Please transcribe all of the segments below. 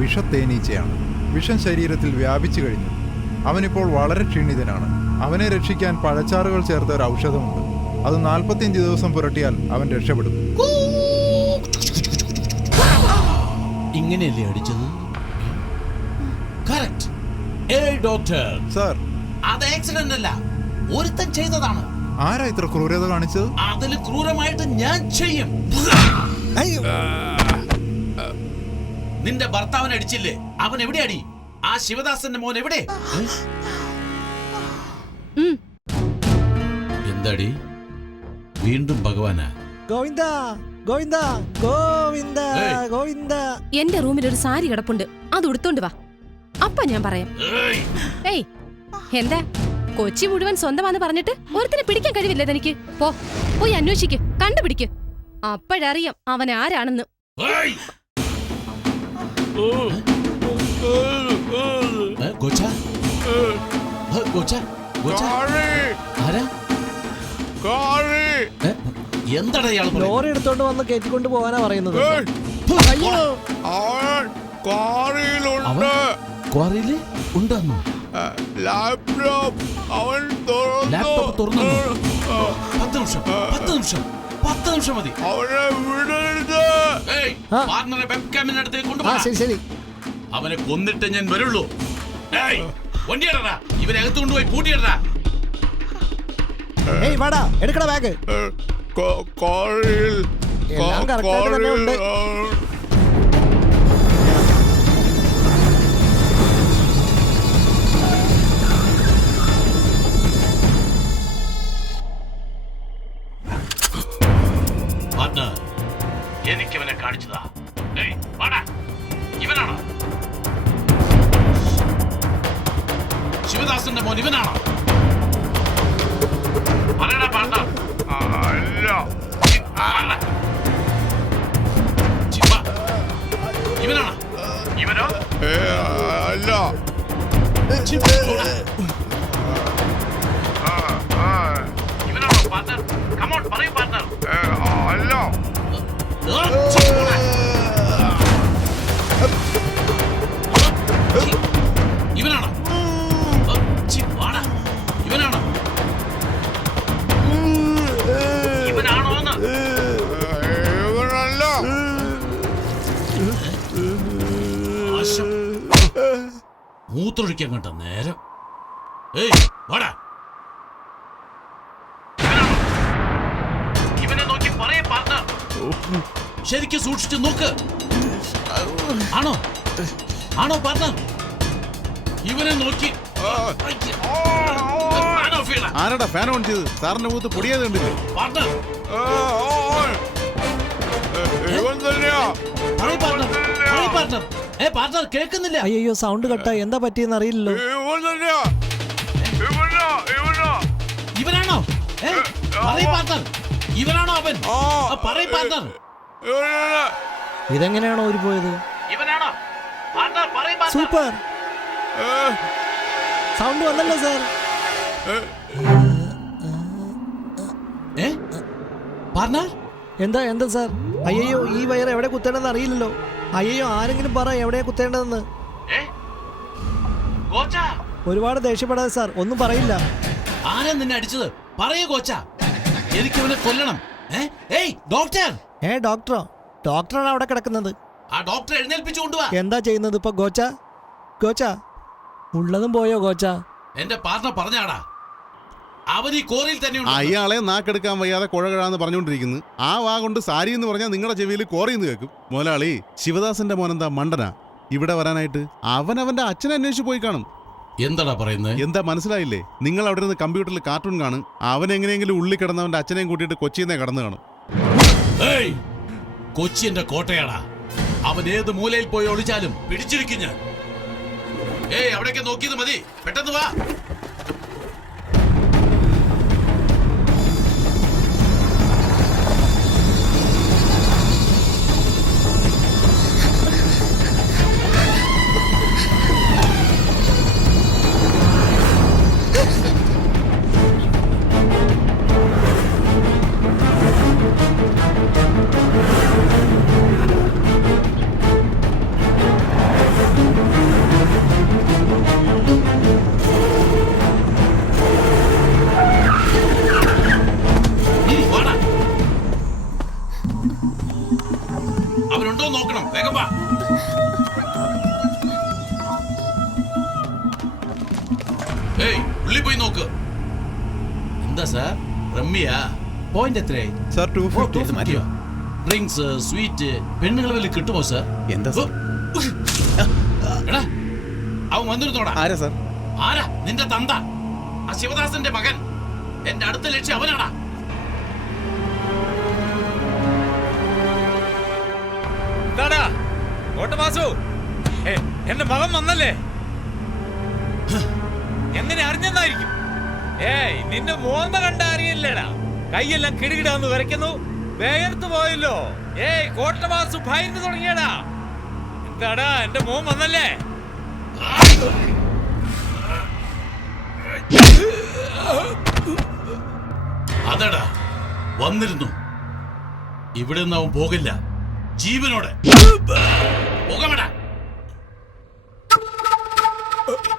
വിഷത്തേനീച്ചയാണ്. വിഷം ശരീരത്തിൽ വ്യാപിച്ചു കഴിഞ്ഞു. അവനിപ്പോൾ വളരെ ക്ഷീണിതനാണ്. അവനെ രക്ഷിക്കാൻ പഴച്ചാറുകൾ ചേർത്ത ഒരു ഔഷധമുണ്ട്. അത് 45 ദിവസം പുരട്ടിയാൽ അവൻ രക്ഷപ്പെടും. ഇങ്ങനെയല്ലേ അടിച്ചത്? കറക്റ്റ്. ഏയ് ഡോക്ടർ. സാർ, അത് ആക്സിഡന്റ് അല്ല, ഒരുത്തൻ ചെയ്തതാണ്. ആരാ ഇത്ര ക്രൂരത കാണിച്ചത്? അതിൽ ക്രൂരമായിട്ട് ഞാൻ ചെയ്യും. നിന്റെ ഭർത്താവിനെ അടിച്ചില്ലേ? അവൻ എവിടെ അടി? ആ ശിവദാസന്റെ മോൻ എവിടെ? എന്താടി വീണ്ടും ഭഗവാനാ? ഗോവിന്ദ ഗോവിന്ദ ഗോവിന്ദ ഗോവിന്ദ. എന്റെ റൂമിൽ ഒരു സാരി കിടപ്പുണ്ട്, അത് ഉടുത്തോണ്ട് വാ. അപ്പ ഞാൻ പറയാം. ഏയ്, എന്താ കൊച്ചി മുഴുവൻ സ്വന്തമാന്ന് പറഞ്ഞിട്ട് ഒരുത്തിനെ പിടിക്കാൻ കഴിവില്ലേ തനിക്ക്? പോയി അന്വേഷിക്ക്, കണ്ടുപിടിക്ക്. അപ്പോഴറിയാം അവൻ ആരാണെന്ന്. എന്താണ് ഇയാൾ ലോറി എടുത്തോണ്ട് വന്ന് കയറ്റിക്കൊണ്ട് പോകാനാ പറയുന്നത്. അയ്യോ, ക്വാറിയില് ഉണ്ടെന്നോ? ലാപ്ടോപ്പ് തുറന്നു. 10 നിമിഷം മതി. പാർട്ണറെ വെബ്കാമിനടുത്തേക്ക് കൊണ്ടുപോകാം. ശരി. അവനെ കൊന്നിട്ട് ഞാൻ വരുള്ളൂ. വണ്ടിയിടടാ, ഇവനെ അകത്ത് കൊണ്ടുപോയി പൂട്ടിയിടടാ. ഏയ് വാടാ, എടുക്കടാ ബാഗ്. എല്ലാം കറക്റ്റായിട്ട് തന്നെ ഉണ്ട്. എനിക്കവനെ കാണിച്ചതാ. ഇവനാണോ ശിവദാസന്റെ മോൻ? ഇവനാണോ? പറയടാ പാർട്ണർ. ഇവനാണോ? ഇവനോ? അല്ല. ഇവനാണോ പാർട്ണർ? കമോൺ പറയൂ പാർട്ണർ. അല്ല. ഇവനാണോ? ഇവനാണോ? ഇവനാണോന്ന്? ഇവനല്ല. മൂത്രൊഴിക്കാൻ കണ്ട നേരം. ഏയ് വാടാ. ഇവനെ നോക്കി പറയേ പാർട്ണർ. ശരിക്കും സൂക്ഷിച്ചു നോക്ക്. ആണോ പാർട്ണർ? ഇവനെ നോക്കി. ആരാടാ ഫാൻ ഓൺ ചെയ്ത്? സാറിന്റെ മുഖത്ത് പൊടിയാതെ കണ്ടില്ലേ? പാർട്ണർ പാർട്ണർ കേൾക്കുന്നില്ല. അയ്യോ, സൗണ്ട് കട്ടാ. എന്താ പറ്റിയെന്ന് അറിയില്ലല്ലോ. ഇവനാണോ? പാർട്ണർ ഇവനാണോ അവൻ? പറയ് പാർട്ണർ. ഇതെങ്ങനെയാണോ ഊരി പോയത്? ഇവനാണോ? പാർട്ണർ പറയ് പാർട്ണർ. സൂപ്പർ സൗണ്ട് വന്നല്ലോ സാർ. പാർട്ണർ എന്താ സാർ? അയ്യോ, ഈ വയർ എവിടെ കുത്തേണ്ടതെന്ന് അറിയില്ലല്ലോ. അയ്യോ, ആരെങ്കിലും പറ എവിടെയാ കുത്തേണ്ടതെന്ന്. ഒരുപാട് ദേഷ്യപ്പെടാതെ സാർ, ഒന്നും പറയില്ല. ആരാ നിന്നെ അടിച്ചത്? പറയൂ കോച്ച, എനിക്കവനെ കൊല്ലണം. ഡോക്ടർ. ഡോക്ടറോ? ഡോക്ടറാണ് അവിടെ കിടക്കുന്നത്. ആ ഡോക്ടറെ എഴുന്നേൽപ്പിച്ചു കൊണ്ടുവാ. എന്താ ചെയ്യുന്നത് ഇപ്പൊ ഗോച്ച? ഉള്ളതും പോയോ ഗോച്ച? എന്റെ പാർട്ണർ പറഞ്ഞാടാ, അവൻ ഈ കോറിയിൽ തന്നെ. അയാളെ നാക്കെടുക്കാൻ വയ്യാതെ കുഴകഴാന്ന് പറഞ്ഞുകൊണ്ടിരിക്കുന്നു. ആ വാ കൊണ്ട് സാരി എന്ന് പറഞ്ഞാൽ നിങ്ങളുടെ ചെവിയിൽ കോറിന്ന് കേൾക്കും. മുതലാളി, ശിവദാസന്റെ മോനെന്താ മണ്ടനാ ഇവിടെ വരാനായിട്ട്? അവന്റെ അച്ഛനെ അന്വേഷിച്ച് പോയി കാണും. എന്താടാ പറയുന്നത്? എന്താ മനസ്സിലായില്ലേ? നിങ്ങൾ അവിടെ നിന്ന് കമ്പ്യൂട്ടറിൽ കാർട്ടൂൺ കാണും. അവൻ എങ്ങനെയെങ്കിലും ഉള്ളിൽ കിടന്നവന്റെ അച്ഛനെയും കൂട്ടിയിട്ട് കൊച്ചിയിൽ കടന്നു കാണും. കൊച്ചി എന്റെ കോട്ടയാടാ. അവൻ ഏത് മൂലയിൽ പോയി ഒളിച്ചാലും പിടിച്ചിരിക്കും ഞാൻ. അവിടേക്ക് നോക്കിയത് മതി, പെട്ടെന്ന് വാ. ഏയ് ഉള്ളി പോയി നോക്ക്. എന്താ സാർ റമ്മിയാ? പോയിന്റ് എത്രയായി? സാർ 250 മതിയോ? ഡ്രിങ്ക്സ് സ്വീറ്റ് പെണ്ണുങ്ങൾ വല്ല കിട്ടുമോ സാർ? എന്താ സാർ? എടാ അവൻ വന്നിരുന്നോടാ. ആരാ സാർ? ആരാ? നിന്റെ തന്ത, ആ ശിവദാസന്റെ മകൻ. എന്റെ അടുത്ത ലക്ഷ്യം അവനാടാ. എന്താടാ ഓട്ടമാസു, എന്റെ മകൻ വന്നല്ലേ? എങ്ങനെ അറിഞ്ഞെന്നായിരിക്കും? ഏയ് നിന്റെ മോന്ത കണ്ട അറിയില്ലേടാ. കൈയെല്ലാം കിടുകിടാന്ന് വരയ്ക്കുന്നു, വേർത്ത് പോയല്ലോ. ഏയ് കോട്ടമാസു ഭയന്ന് തുടങ്ങിയടാ. എന്താടാ എന്റെ മോൻ വന്നല്ലേ? അതെടാ വന്നിരുന്നു. ഇവിടെ നിന്ന് അവൻ പോകില്ല ജീവനോടെ. പോകാമടാ.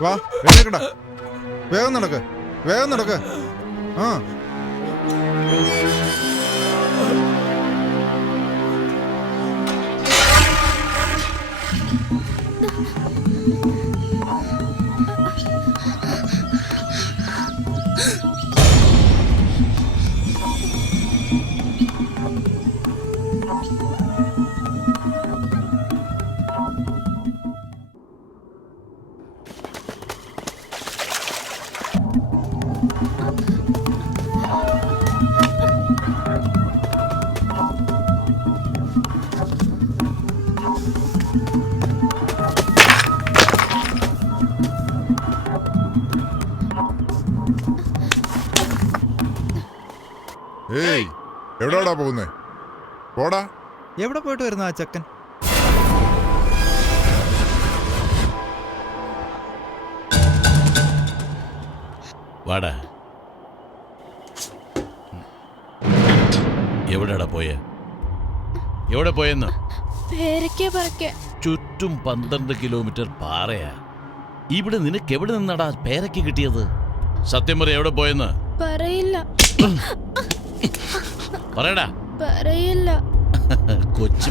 വാ എഴുന്നേക്കടാ, വേഗം നടക്ക്, വേഗം നടക്ക്. ആ ഏയ് എവിടാടാ പോകുന്നേ? പോടാ. എവിടെ പോയിട്ട് വരുന്ന ആ ചെക്കൻ? വാടാ. എവിടെടാ പോയെ? എവിടെ പോയെന്ന്? ചുറ്റും 12 കിലോമീറ്റർ പാറയാ. ഇവിടെ നിനക്ക് എവിടെ നിന്നാടാ പേരയ്ക്ക് കിട്ടിയത്? സത്യം പറ, എവിടെ പോയെന്ന്? പറയില്ല. പറയടാ. പറയില്ല. കൊച്ചു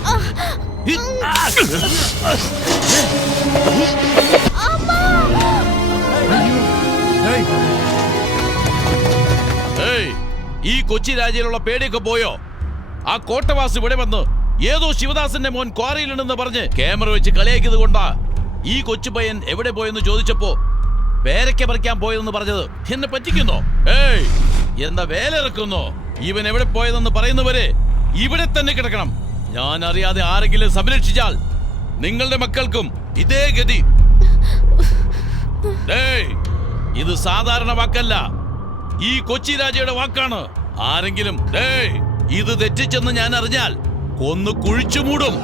ഈ കൊച്ചി രാജ്യയിലുള്ള പേടിയൊക്കെ പോയോ? ആ കോട്ടവാസ് ഇവിടെ വന്ന് ഏതോ ശിവദാസന്റെ മോൻ ക്വാറിയിലുണ്ടെന്ന് പറഞ്ഞ് ക്യാമറ വെച്ച് കളിയാക്കിയത് കൊണ്ടാ ഈ കൊച്ചു പയ്യൻ എവിടെ പോയെന്ന് ചോദിച്ചപ്പോ പേരയ്ക്ക പറിക്കാൻ പോയതെന്ന് പറഞ്ഞത്. എന്നെ പറ്റിക്കുന്നോ? ഏയ് എന്താ വേലിറക്കുന്നോ? ഇവൻ എവിടെ പോയതെന്ന് പറയുന്നവരെ ഇവിടെ തന്നെ കിടക്കണം. ഞാൻ അറിയാതെ ആരെങ്കിലും സംരക്ഷിച്ചാൽ നിങ്ങളുടെ മക്കൾക്കും ഇതേ ഗതി. ഇത് സാധാരണ വാക്കല്ല, ഈ കൊച്ചി രാജയുടെ വാക്കാണ്. ആരെങ്കിലും ഇത് തെറ്റിച്ചെന്ന് ഞാൻ അറിഞ്ഞാൽ കൊന്നു കുഴിച്ചു മൂടും.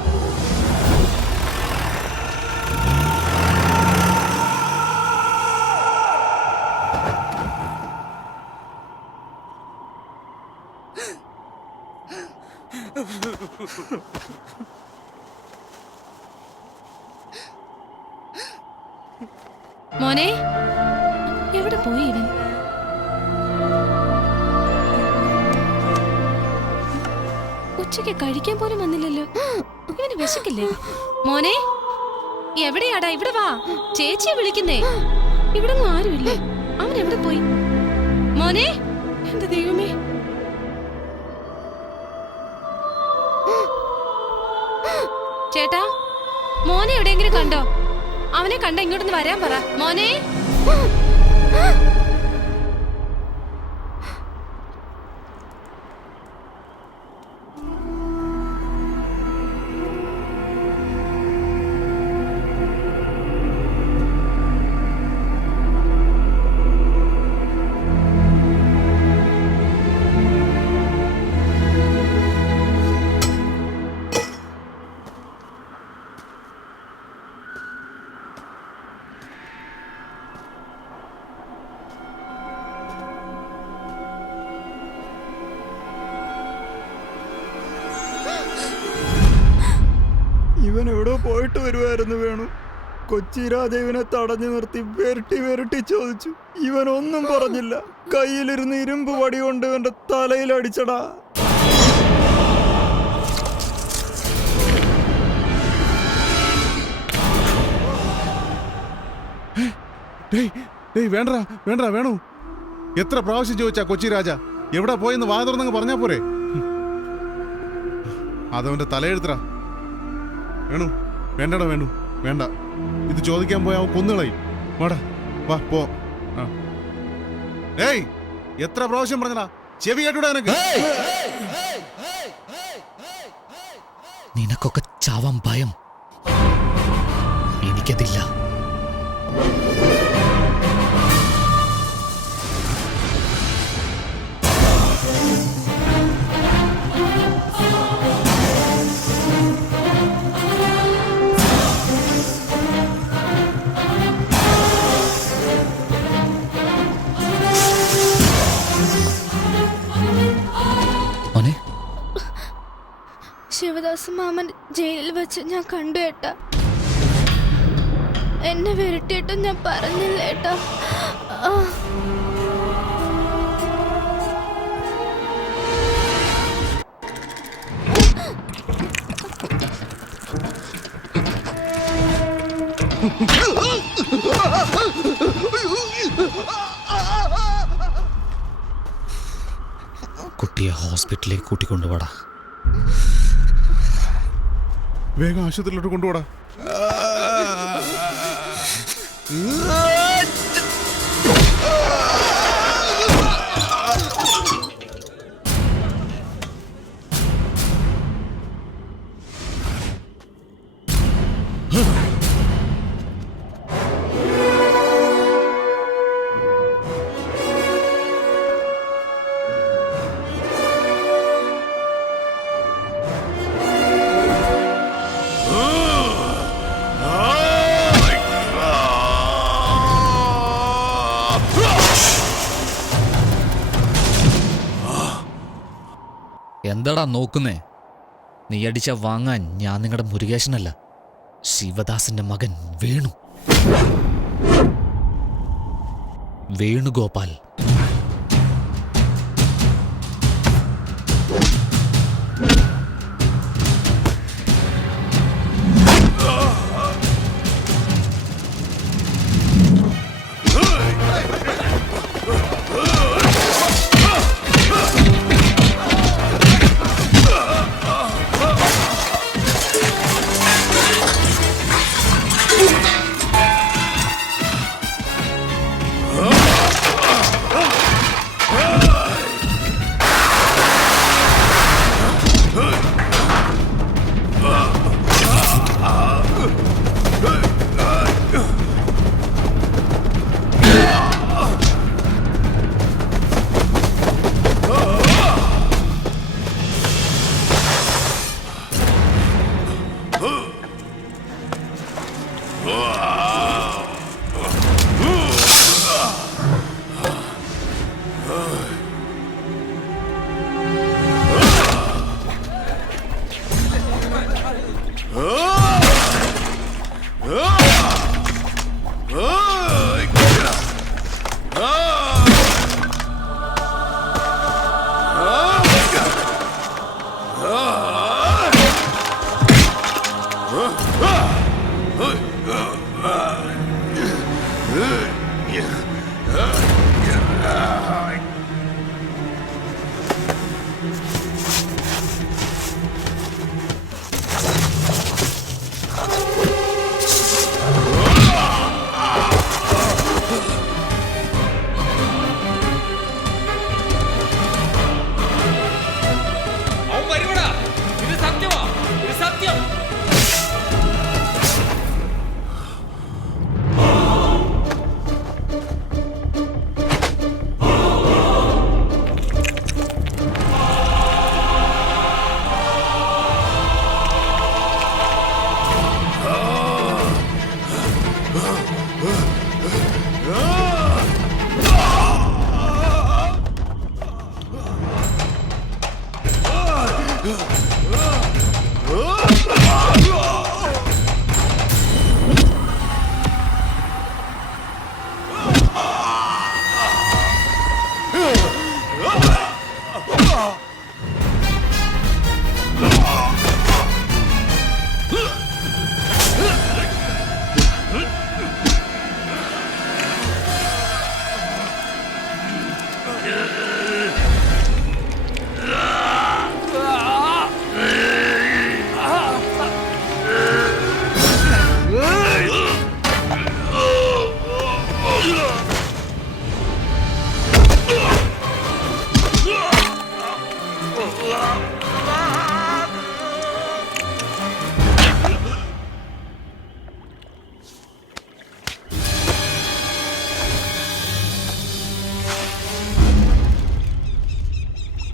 മോനെ, എവിടെ പോയി ഇവൻ? ഉച്ചയ്ക്ക് കഴിക്കാൻ പോലും വന്നില്ലല്ലോ. ഇവന് വിശക്കില്ലേ? മോനെ എവിടെയാടാ? ഇവിടെ വാ, ചേച്ചിയെ വിളിക്കുന്നേ. ഇവിടെ ആരുമില്ലേ. അവൻ എവിടെ പോയി? മോനെ, എന്റെ ദൈവമേ. ചേട്ടാ, മോനെ എവിടെയെങ്കിലും കണ്ടോ? അവനെ കണ്ട ഇങ്ങോട്ടൊന്ന് വരാൻ പറ. മോനെ, ഇവൻ എവിടെ പോയിട്ട് വരുമായിരുന്നു വേണു. കൊച്ചി രാജ ഇവനെ തടഞ്ഞു നിർത്തി വെരട്ടി വെരട്ടി ചോദിച്ചു. ഇവനൊന്നും പറഞ്ഞില്ല. കയ്യിലിരുന്ന് ഇരുമ്പ് വടി കൊണ്ട് ഇവന്റെ തലയിൽ അടിച്ചടാ. ഡേയ് ഡേയ് വേണ്ടടാ വേണ്ടടാ വേണു. എത്ര പ്രാവശ്യം ചോദിച്ചാ കൊച്ചി രാജ എവിടെ പോയെന്ന് വാ തുറന്നങ്ങ് പറഞ്ഞാ പോരെ? അതവന്റെ തലയെഴുത്തടാ. വേണു വേണ്ടടാ വേണു വേണ്ട. ഇത് ചോദിക്കാൻ പോയാ അവൻ കൊന്നുകളയും. വാടാ വാ പോ. ഏയ് എത്ര പ്രാവശ്യം പറഞ്ഞടാ, ചെവി കേട്ടൂടാ നിനക്ക്? നിനക്കൊക്കെ ചാവാൻ ഭയം, എനിക്കതില്ല. ശിവദാസ് മാമൻ ജയിലിൽ വെച്ച് ഞാൻ കണ്ടു ഏട്ടാ. എന്നെ വിരട്ടിയിട്ടും ഞാൻ പറഞ്ഞില്ല ഏട്ടാ. കുട്ടിയെ ഹോസ്പിറ്റലിലേക്ക് കൂട്ടിക്കൊണ്ടുപോടാ. വേഗം ആശുപത്രിയിലോട്ട് കൊണ്ടുപോടാ. എന്താടാ നോക്കുന്നേ? നീ അടിച്ച വാങ്ങാൻ ഞാൻ നിങ്ങളുടെ മുരുകേശനല്ല, ശിവദാസിന്റെ മകൻ വേണു. വേണുഗോപാൽ.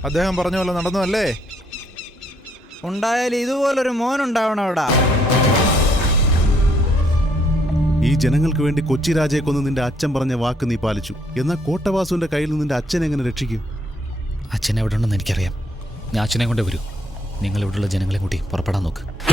അദ്ദേഹം പറഞ്ഞ പോലെ നടന്നു അല്ലേ? ഉണ്ടായാലും ഇതുപോലൊരു മോൻ ഉണ്ടാവണോടാ. ഈ ജനങ്ങൾക്ക് വേണ്ടി കൊച്ചി രാജയെ കൊന്ന് നിന്റെ അച്ഛൻ പറഞ്ഞ വാക്ക് നീ പാലിച്ചു. എന്നാൽ കോട്ടവാസുവിന്റെ കയ്യിൽ നിന്ന് നിന്റെ അച്ഛൻ എങ്ങനെ രക്ഷിക്കും? അച്ഛൻ എവിടെ ഉണ്ടെന്ന് എനിക്കറിയാം. ഞാൻ അച്ഛനെ കൊണ്ടേ വരൂ. നിങ്ങൾ ഇവിടെയുള്ള ജനങ്ങളെ കൂട്ടി പുറപ്പെടാൻ നോക്ക്.